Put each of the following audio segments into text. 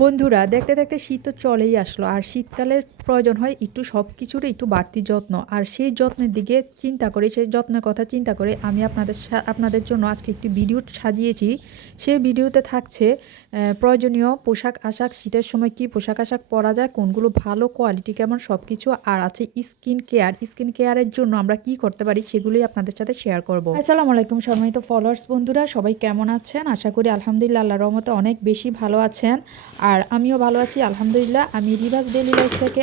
বন্ধুরা, দেখতে দেখতে শীত তো চলেই আসলো। আর শীতকালে প্রয়োজন হয় একটু সব কিছুরই একটু বাড়তি যত্ন। আর সেই যত্নের দিকে চিন্তা করে, সেই যত্নের কথা চিন্তা করে আমি আপনাদের জন্য আজকে একটি ভিডিও সাজিয়েছি। সেই ভিডিওতে থাকছে প্রয়োজনীয় পোশাক আশাক, শীতের সময় কি পোশাক আশাক পরা যায়, কোনগুলো ভালো, কোয়ালিটি কেমন, সব কিছু। আর আছে স্কিন কেয়ারের জন্য আমরা কি করতে পারি সেগুলোই আপনাদের সাথে শেয়ার করব। আসসালামু আলাইকুম সম্মানিত ফলোয়ার্স বন্ধুরা, সবাই কেমন আছেন? আশা করি আলহামদুলিল্লাহ আল্লাহর রহমতে অনেক বেশি ভালো আছেন। আর আমিও ভালো আছি আলহামদুলিল্লাহ। আমি রিভাস ডেইলি লাইফ থেকে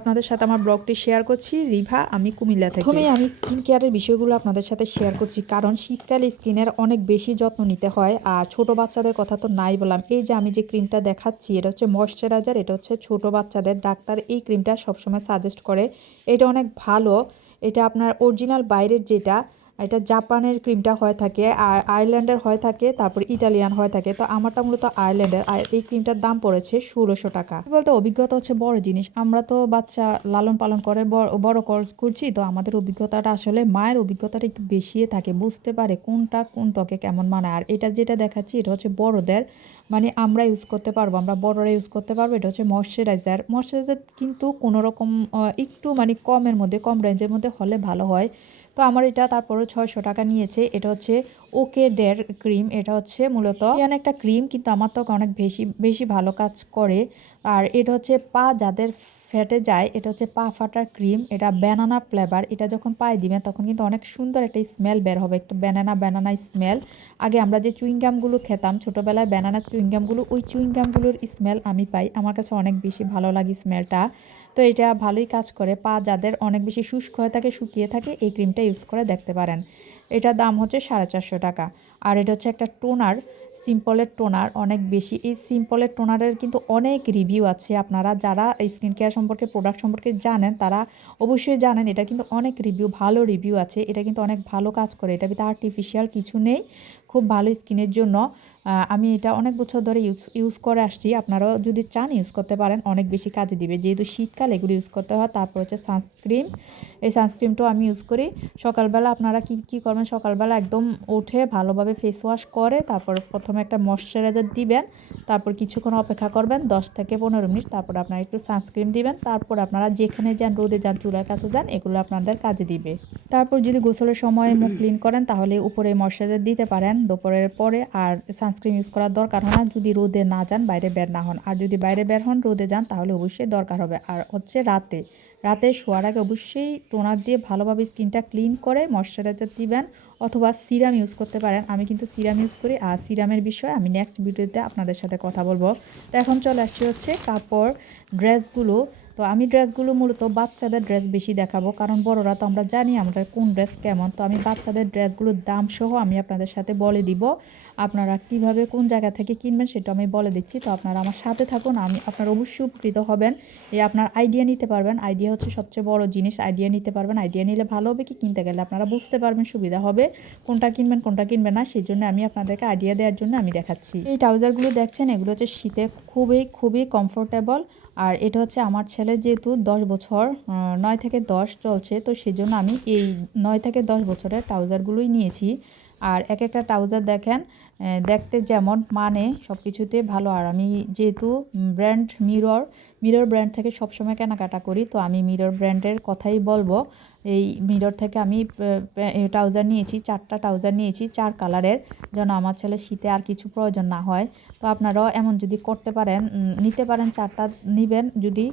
আপনাদের সাথে আমার ব্লগটি শেয়ার করছি। রিভা, আমি কুমিল্লা থেকে। প্রথমেই আমি স্কিন কেয়ারের বিষয়গুলো আপনাদের সাথে শেয়ার করছি, কারণ শীতকালে স্কিনের অনেক বেশি যত্ন নিতে হয়। আর ছোট বাচ্চাদের কথা তো নাই বললাম। এই যে আমি যে ক্রিমটা দেখাচ্ছি, এটা হচ্ছে ময়শ্চারাইজার। এটা হচ্ছে ছোট বাচ্চাদের, ডাক্তার এই ক্রিমটা সবসময় সাজেস্ট করে। এটা অনেক ভালো। এটা আপনার অরিজিনাল বাইরের যেটা, এটা জাপানের ক্রিমটা হয়ে থাকে, আর আয়ারল্যান্ডের হয়ে থাকে, তারপর ইটালিয়ান হয়ে থাকে। তো আমারটা মূলত আয়ারল্যান্ডের। আর এই ক্রিমটার দাম পড়েছে 1600 টাকা। বলতে অভিজ্ঞতা হচ্ছে বড় জিনিস। আমরা তো বাচ্চা লালন পালন করে বড় করছি, তো আমাদের অভিজ্ঞতাটা আসলে মায়ের অভিজ্ঞতাটা একটু বেশি থাকে, বুঝতে পারে কোনটা কোন ত্বকে কেমন মানায়। আর এটা যেটা দেখাচ্ছি, এটা হচ্ছে বড়দের, মানে আমরা ইউজ করতে পারবো, আমরা বড়রা ইউজ করতে পারবো। এটা হচ্ছে ময়শ্চারাইজার কিন্তু কোনো রকম একটু মানে কমের মধ্যে, কম রেঞ্জের মধ্যে হলে ভালো হয়। তো আমার এটা তারপরে 600 টাকা নিয়েছে। এটা হচ্ছে ওকে ডের ক্রিম। এটা হচ্ছে মূলত একটা ক্রিম, কিন্তু আমার ত্বকে অনেক বেশি বেশি ভালো কাজ করে। আর এটা হচ্ছে পা যাদের ফেটে যায়, এটা হচ্ছে পা ফাটার ক্রিম। এটা ব্যানানা ফ্লেভার। এটা যখন পায়ে দিবেন তখন কিন্তু অনেক সুন্দর একটা স্মেল বের হবে, একটা ব্যানানা স্মেল। আগে আমরা যে চুইংগামগুলো খেতাম ছোটোবেলায়, ব্যানানা চুইংগামগুলো, ওই চুইংগামগুলোর স্মেল আমি পাই। আমার কাছে অনেক বেশি ভালো লাগে স্মেলটা। তো এটা ভালোই কাজ করে। পা যাদের অনেক বেশি শুষ্ক হয়ে থাকে, শুকিয়ে থাকে, এই ক্রিমটা ইউজ করে দেখতে পারেন। এটার দাম হচ্ছে 450 টাকা। আর এটা হচ্ছে একটা টোনার, সিম্পলের টোনার। অনেক বেশি এই সিম্পলের টোনারের কিন্তু অনেক রিভিউ আছে। আপনারা যারা স্কিন কেয়ার সম্পর্কে, প্রোডাক্ট সম্পর্কে জানেন, তারা অবশ্যই জানেন এটা কিন্তু অনেক ভালো রিভিউ আছে। এটা কিন্তু অনেক ভালো কাজ করে। এটা ভিতরে আর্টিফিশিয়াল কিছু নেই, খুব ভালো স্কিনের জন্য। আমি এটা অনেক বছর ধরে ইউজ করে আসছি। আপনারাও যদি চান ইউজ করতে পারেন, অনেক বেশি কাজে দিবে। যেহেতু শীতকাল এগুলো ইউজ করতে হয়। তারপর হচ্ছে সানস্ক্রিন। এই সানস্ক্রিনটাও আমি ইউজ করি। সকালবেলা আপনারা কি করবেন, সকালবেলা একদম উঠে ভালোভাবে ফেস ওয়াশ করে তারপর প্রথমে একটা ময়শ্চারাইজার দিবেন। তারপর কিছুক্ষণ অপেক্ষা করবেন, 10 থেকে 15 মিনিট। তারপর আপনারা একটু সানস্ক্রিন দিবেন। তারপর আপনারা যেখানে যান, রোদে যান, চুলার কাছে যান, এগুলো আপনাদের কাজে দিবে। তারপর যদি গোসলের সময় মুখ ক্লিন করেন, তাহলে উপরে ময়শ্চারাইজার দিতে পারেন দুপুরের পরে। আর সানস্ক্রিন ইউজ করার দরকার হয় না যদি রোদে না যান, বাইরে বের না হন। আর যদি বাইরে বের হন, রোদে যান, তাহলে অবশ্যই দরকার হবে। আর হচ্ছে রাতে শোয়ার আগে অবশ্যই টোনার দিয়ে ভালোভাবে স্কিনটা ক্লিন করে ময়শ্চারাইজার দিবেন, অথবা সিরাম ইউজ করতে পারেন। আমি কিন্তু সিরাম ইউজ করি। আর সিরামের বিষয়ে আমি নেক্সট ভিডিওতে আপনাদের সাথে কথা বলবো। তো এখন চলে আসছি হচ্ছে কাপড়, ড্রেসগুলো। তো আমি ড্রেসগুলো মূলত বাচ্চাদের ড্রেস বেশি দেখাবো, কারণ বড়রা তো আমরা জানি আমাদের কোন ড্রেস কেমন। তো আমি বাচ্চাদের ড্রেসগুলোর দাম সহ আমি আপনাদের সাথে বলে দিব। আপনারা কিভাবে কোন জায়গা থেকে কিনবেন সেটা আমি বলে দিচ্ছি। তো আপনারা আমার সাথে থাকুন, আপনারা অবশ্যই উপকৃত হবেন। আপনার আইডিয়া নিতে পারবেন। আইডিয়া হচ্ছে সবচেয়ে বড় জিনিস। আইডিয়া নিতে পারবেন। আইডিয়া নিলে ভালো হবে, কি কিনতে গেলে আপনারা বুঝতে পারবেন, সুবিধা হবে কোনটা কিনবেন কোনটা কিনবেন না। সেই জন্য আমি আপনাদেরকে আইডিয়া দেওয়ার জন্য আমি দেখাচ্ছি। এই ট্রাউজারগুলো দেখছেন, এগুলো হচ্ছে শীতে খুবই খুবই কমফোর্টেবল। আর এটা হচ্ছে আমার ছেলে যেহেতু 10 বছর, 9 থেকে 10 চলছে, তো সেই জন্য আমি এই 9 থেকে 10 বছরের ট্রাউজারগুলোই নিয়েছি। আর এক একটা ট্রাউজার দেখেন, দেখতে যেমন মানে সব কিছুতে ভালো। আর আমি যেহেতু ব্র্যান্ড মিরর ব্র্যান্ড থেকে সবসময় কেনাকাটা করি, তো আমি মিরর ব্র্যান্ডের কথাই বলবো। এই মিরর থেকে আমি ট্রাউজার নিয়েছি, 4টা ট্রাউজার নিয়েছি 4 কালারের, যেন আমার ছেলে শীতে আর কিছু প্রয়োজন না হয়। তো আপনারাও এমন যদি করতে পারেন, নিতে পারেন, 4টা নিবেন যদি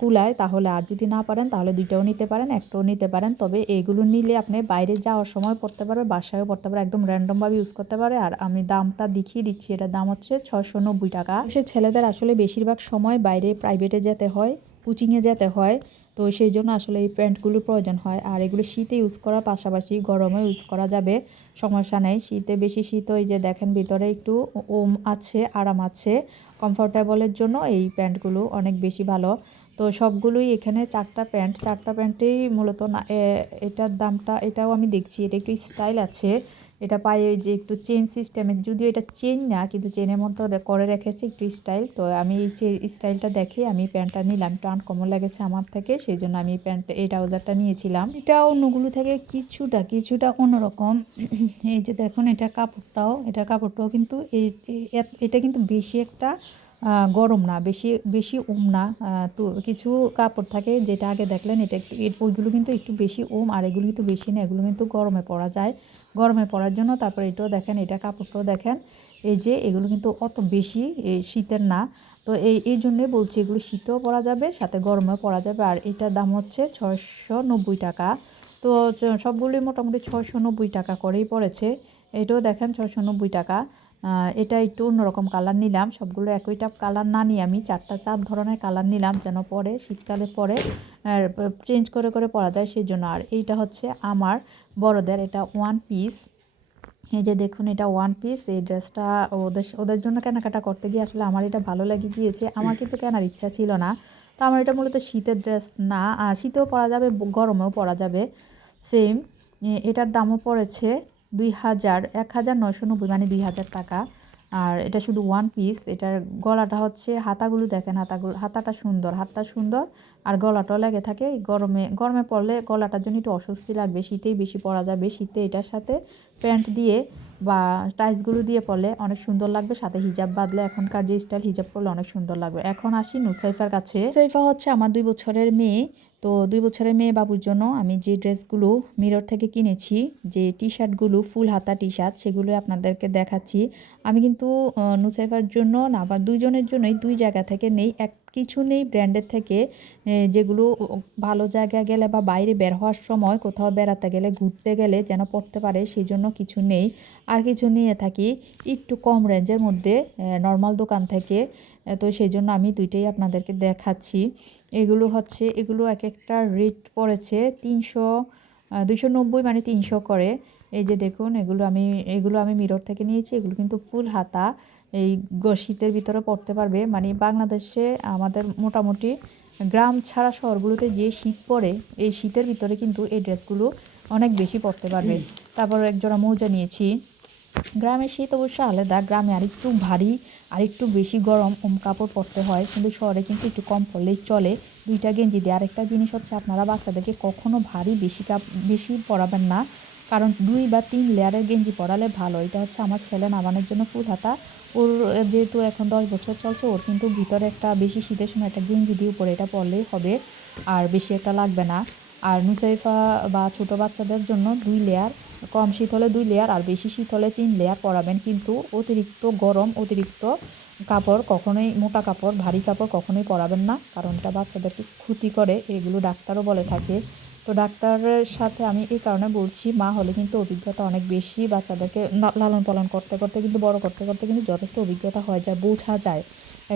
কুলায় তাহলে। আর যদি না পারেন তাহলে 2টাও নিতে পারেন, একটাও নিতে পারেন। তবে এইগুলো নিলে আপনি বাইরে যাওয়ার সময় পড়তে পারবে, বাসায়ও পড়তে পারে, একদম র্যান্ডমভাবে ইউজ করতে পারে। আর আমি দামটা দেখিয়ে দিচ্ছি, এটার দাম হচ্ছে 690 টাকা। সে ছেলেদের আসলে বেশিরভাগ সময় বাইরে প্রাইভেটে যেতে হয়, কোচিংয়ে যেতে হয়, তো সেই জন্য আসলে এই প্যান্টগুলোর প্রয়োজন হয়। আর এগুলো শীতে ইউজ করার পাশাপাশি গরমে ইউজ করা যাবে, সমস্যা নেই। শীতে বেশি শীত, ওই যে দেখেন ভিতরে একটু ওম আছে, আরাম আছে, কমফোর্টেবলের জন্য এই প্যান্টগুলো অনেক বেশি ভালো। তো সবগুলোই এখানে 4টা প্যান্টেই মূলত না, এটার দামটা, এটাও আমি দেখছি, এটা একটু স্টাইল আছে। এটা পায়ে ওই যে একটু চেন সিস্টেমের, যদিও এটা চেন না, কিন্তু চেনের মতো করে রেখেছে, একটু স্টাইল। তো আমি এই স্টাইলটা দেখে আমি প্যান্টটা নিলাম, একটু আনকমন লেগেছে আমার থেকে, সেই জন্য আমি এই ট্রাউজারটা নিয়েছিলাম। এটা অন্যগুলো থেকে কিছুটা অন্যরকম। এই যে দেখুন, এটা কাপড়টাও কিন্তু এটা কিন্তু বেশি একটা গরম না, বেশি বেশি না। তো কিছু কাপড় থাকে যেটা আগে দেখলেন, এটা একটু ওইগুলো কিন্তু একটু বেশি আর এগুলো কিন্তু বেশি না, এগুলো কিন্তু গরমে পরা যায়। গরমে পরার জন্য তারপরে এটাও দেখেন, এটা কাপড়টাও দেখেন, এই যে এগুলো কিন্তু অত বেশি শীতের না। তো এই জন্যে বলছি, এগুলো শীতেও পরা যাবে, সাথে গরমেও পরা যাবে। আর এটার দাম হচ্ছে 690 টাকা। তো সবগুলোই মোটামুটি 690 টাকা করেই পড়েছে। এটাও দেখেন 690 টাকা। এটা একটু অন্যরকম কালার নিলাম, সবগুলো একইটা কালার না নিয়ে আমি 4 ধরনের কালার নিলাম, যেন পরে শীতকালে পরে চেঞ্জ করে করে পরা যায় সেই জন্য। আর এইটা হচ্ছে আমার বড়দের, এটা ওয়ান পিস। এই যে দেখুন, এটা ওয়ান পিস। এই ড্রেসটা ওদের জন্য কেনাকাটা করতে গিয়ে আসলে আমার এটা ভালো লেগে গিয়েছে। আমার কিন্তু কেনার ইচ্ছা ছিল না। তো আমার এটা মূলত শীতের ড্রেস না, শীতেও পরা যাবে, গরমেও পরা যাবে সেম। এটার দামও পড়েছে 1990, মানে 2000 টাকা। আর এটা শুধু ওয়ান পিস। এটার গলাটা হচ্ছে, হাতাগুলো দেখেন, হাতাটা সুন্দর, হাতটা সুন্দর, আর গলাটাও লেগে থাকে। গরমে পরলে গলাটার জন্য একটু অস্বস্তি লাগবে, শীতেই বেশি পরা যাবে। শীতে এটার সাথে প্যান্ট দিয়ে বা টাইসগুলো দিয়ে পরলে অনেক সুন্দর লাগবে, সাথে হিজাব বাঁধলে, এখনকার যে স্টাইল, হিজাব পরলে অনেক সুন্দর লাগবে। এখন আসি নুসাইফার কাছে। নুসাইফা হচ্ছে আমার 2 বছরের মেয়ে। তো 2 বছরের মেয়ে বাবুর জন্য আমি যে ড্রেসগুলো মিরর থেকে কিনেছি, যে টি শার্টগুলো, ফুল হাতা টি শার্ট, সেগুলো আপনাদেরকে দেখাচ্ছি। আমি কিন্তু নুসাইফার জন্য না, আবার দুইজনের জন্যই 2 জায়গা থেকে নেই। কিছু নেই ব্র্যান্ডের থেকে, যেগুলো ভালো জায়গায় গেলে বা বাইরে বের হওয়ার সময়, কোথাও বেড়াতে গেলে, ঘুরতে গেলে যেন পড়তে পারে, সেই জন্য কিছু নেই। আর কিছু নিয়ে থাকি একটু কম রেঞ্জের মধ্যে, নর্মাল দোকান থেকে। তো সেই জন্য আমি দুইটাই আপনাদেরকে দেখাচ্ছি। এগুলো এক একটা রেট পড়েছে 290, মানে 300 করে। এই যে দেখুন, এগুলো আমি মিরর থেকে নিয়েছি। এগুলো কিন্তু ফুল হাতা, এই শীতের ভিতরে পড়তে পারবে। মানে বাংলাদেশে আমাদের মোটামুটি গ্রাম ছাড়া শহরগুলোতে যে শীত পড়ে, এই শীতের ভিতরে কিন্তু এই ড্রেসগুলো অনেক বেশি পরতে পারবে। তারপর একজোড়া মোজা নিয়েছি। গ্রামের শীত অবশ্য আলাদা, গ্রামে আরেকটু ভারী, আরেকটু বেশি গরম কাপড় পরতে হয়, কিন্তু শহরে কিন্তু একটু কম পরলেই চলে। 2টা গেঞ্জি দিয়ে। আরেকটা জিনিস হচ্ছে, আপনারা বাচ্চাদেরকে কখনো ভারী বেশি পরাবেন না, কারণ 2 বা 3 লেয়ারের গেঞ্জি পরালে ভালো। এটা হচ্ছে আমার ছেলে নামানোর জন্য ফুল হাতা। ওর যেহেতু এখন 10 বছর চলছে, ওর কিন্তু ভিতরে একটা, বেশি শীতের সময় একটা গেঞ্জি দিয়ে উপরে এটা পরলেই হবে, আর বেশি একটা লাগবে না। আর নুসাইফা বা ছোটো বাচ্চাদের জন্য 2 লেয়ার, কম শীত হলে 2 লেয়ার, আর বেশি শীত হলে 3 লেয়ার পরাবেন। কিন্তু অতিরিক্ত গরম, অতিরিক্ত কাপড় কখনোই, মোটা কাপড়, ভারী কাপড় কখনোই পরাবেন না, কারণ এটা বাচ্চাদেরকে ক্ষতি করে, এগুলো ডাক্তারও বলে থাকে। তো ডাক্তারের সাথে আমি এই কারণে বলছি, মা হলে কিন্তু অভিজ্ঞতা অনেক বেশি, বাচ্চাদেরকে লালন পালন করতে করতে কিন্তু, বড় করতে করতে কিন্তু যথেষ্ট অভিজ্ঞতা হয়ে যায়, বোঝা যায়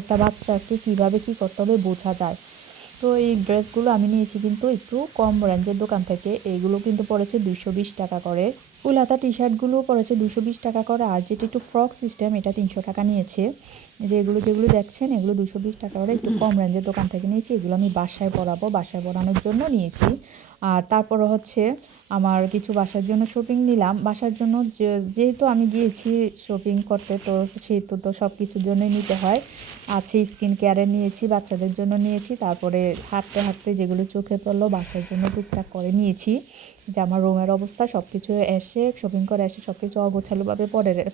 একটা বাচ্চাকে কীভাবে কী করতে হবে, বোঝা যায়। তো এই ড্রেসগুলো আমি নিয়েছি কিন্তু একটু কম রেঞ্জের দোকান থেকে। এইগুলো কিন্তু পড়েছে 220 টাকা করে। ফুল হাতা টি শার্টগুলো পড়েছে 220 টাকা করে। আর যেটা একটু ফ্রক সিস্টেম, এটা 300 টাকা নিয়েছে। যেগুলো দেখছেন, এগুলো 220 টাকা করে, একটু কম রেঞ্জের দোকান থেকে নিয়েছি। এগুলো আমি বাসায় পরানোর জন্য নিয়েছি। আর তারপরে হচ্ছে আমার কিছু বাসার জন্য শপিং নিলাম। বাসার জন্য যেহেতু আমি গিয়েছি শপিং করতে, তো সেহেতু তো সব কিছুর জন্যই নিতে হয়। আছে স্কিন কেয়ারের নিয়েছি, বাচ্চাদের জন্য নিয়েছি, তারপরে হাঁটতে হাঁটতে যেগুলো চোখে পড়লো বাসার জন্য টুকটাক করে নিয়েছি। যে আমার রুমের অবস্থা, সব কিছু শপিং করে এসে সব কিছু অগোছালোভাবে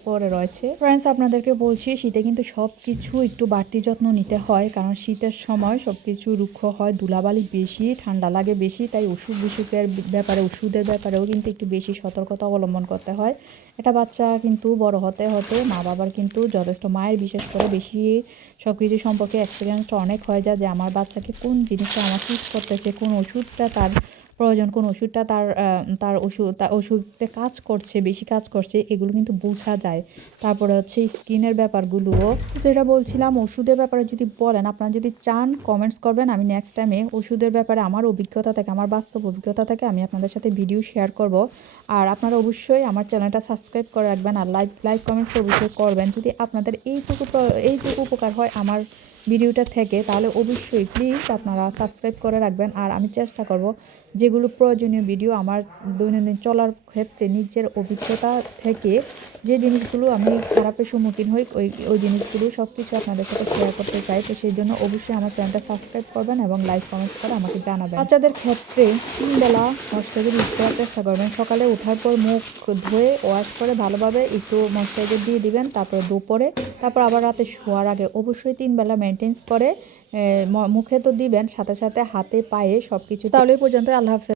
পরে রয়েছে। ফ্রেন্ডস, আপনাদেরকে বলছি, শীতে কিন্তু সব কিছু একটু বাড়তি যত্ন নিতে হয়, কারণ শীতের সময় সব কিছু রুক্ষ হয়, ধুলাবালি বেশি, ঠান্ডা লাগে বেশি, তাই ওষুধের ব্যাপারেও কিন্তু একটু বেশি সতর্কতা অবলম্বন করতে হয়। একটা বাচ্চা কিন্তু বড় হতে হতে মা বাবার কিন্তু যথেষ্ট, মায়ের বিশেষ করে বেশি সব কিছু সম্পর্কে এক্সপিরিয়েন্সটা অনেক হয়ে যায়, যে আমার বাচ্চাকে কোন জিনিসটা আমার সুট করতেছে, কোন ওষুধটা তার প্রয়োজন, কোন ওষুধটা তার ওষুধে কাজ করছে, বেশি কাজ করছে, এগুলো কিন্তু বোঝা যায়। তারপরে হচ্ছে স্কিনের ব্যাপারগুলোও, যেটা বলছিলাম, ওষুধের ব্যাপারে যদি বলেন, আপনারা যদি চান কমেন্টস করবেন, আমি নেক্সট টাইমে ওষুধের ব্যাপারে আমার অভিজ্ঞতা থেকে, আমার বাস্তব অভিজ্ঞতা থেকে আমি আপনাদের সাথে ভিডিও শেয়ার করব। আর আপনারা অবশ্যই আমার চ্যানেলটা সাবস্ক্রাইব করে রাখবেন, আর লাইক কমেন্টস অবশ্যই করবেন। যদি আপনাদের এইটুকু উপকার হয় আমার ভিডিওটা থেকে, তাহলে অবশ্যই প্লিজ আপনারা সাবস্ক্রাইব করে রাখবেন। আর আমি চেষ্টা করব যেগুলো প্রয়োজনীয় ভিডিও আমার দৈনন্দিন চলার ক্ষেত্রে নিজের অভিজ্ঞতা থেকে যে জিনিসগুলো আমি খারাপের সম্মুখীন হই ওই জিনিসগুলো সব কিছু আপনাদের সাথে শেয়ার করতে চাই। তো সেই জন্য অবশ্যই আমার চ্যানেলটা সাবস্ক্রাইব করবেন এবং লাইক কমেন্ট করে আমাকে জানাবেন। বাচ্চাদের ক্ষেত্রে 3 বেলা ময়েশ্চারাইজার ইউজ করার চেষ্টা করবেন। সকালে ওঠার পর মুখ ধুয়ে ওয়াশ করে ভালোভাবে একটু ময়েশ্চারাইজার দিয়ে দিবেন, তারপরে দুপুরে, তারপর আবার রাতে শোয়ার আগে অবশ্যই 3 বেলা মেনটেন্স করে মুখে তো দিবেন, সাথে সাথে হাতে পায়ে সব কিছু। তাহলে এই পর্যন্ত, আল্লাহ হাফেজ।